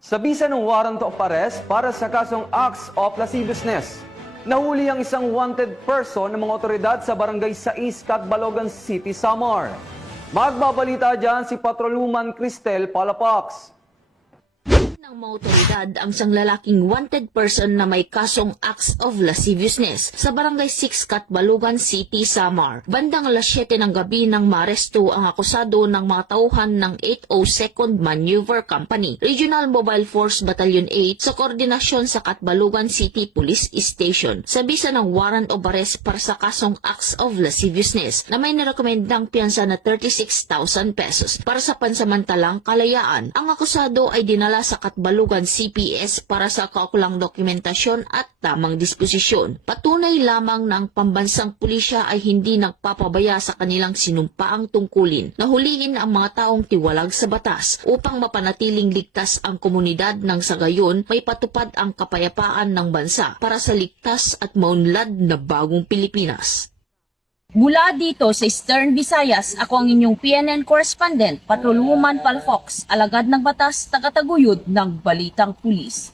Sa bisa ng warrant of arrest para sa kasong acts of lasciviousness, nahuli ang isang wanted person ng mga otoridad sa Barangay 6, Catbalogan City, Samar. Magbabalita dyan si Patrolwoman Cristel Palapax. Ng mga otoridad ang isang lalaking wanted person na may kasong acts of lasciviousness sa Barangay 6, Catbalogan City, Samar. Bandang alas 7 ng gabi nang maaresto ang akusado ng mga tauhan ng 802nd Maneuver Company, Regional Mobile Force Battalion 8 sa koordinasyon sa Catbalogan City Police Station sa bisa ng warrant of arrest para sa kasong acts of lasciviousness na may nirekomendang piyansa na 36,000 pesos para sa pansamantalang kalayaan. Ang akusado ay dinala sa Catbalogan CPS para sa kaukulang dokumentasyon at tamang disposisyon. Patunay lamang na ang pambansang pulisya ay hindi nagpapabaya sa kanilang sinumpaang tungkulin na huliin ang mga taong tiwalag sa batas upang mapanatiling ligtas ang komunidad nang sa gayon may patupad ang kapayapaan ng bansa para sa ligtas at maunlad na bagong Pilipinas. Mula dito sa Eastern Visayas, ako ang inyong PNN correspondent, Patrolwoman Palafox, alagad ng batas, tagataguyod ng Balitang Pulis.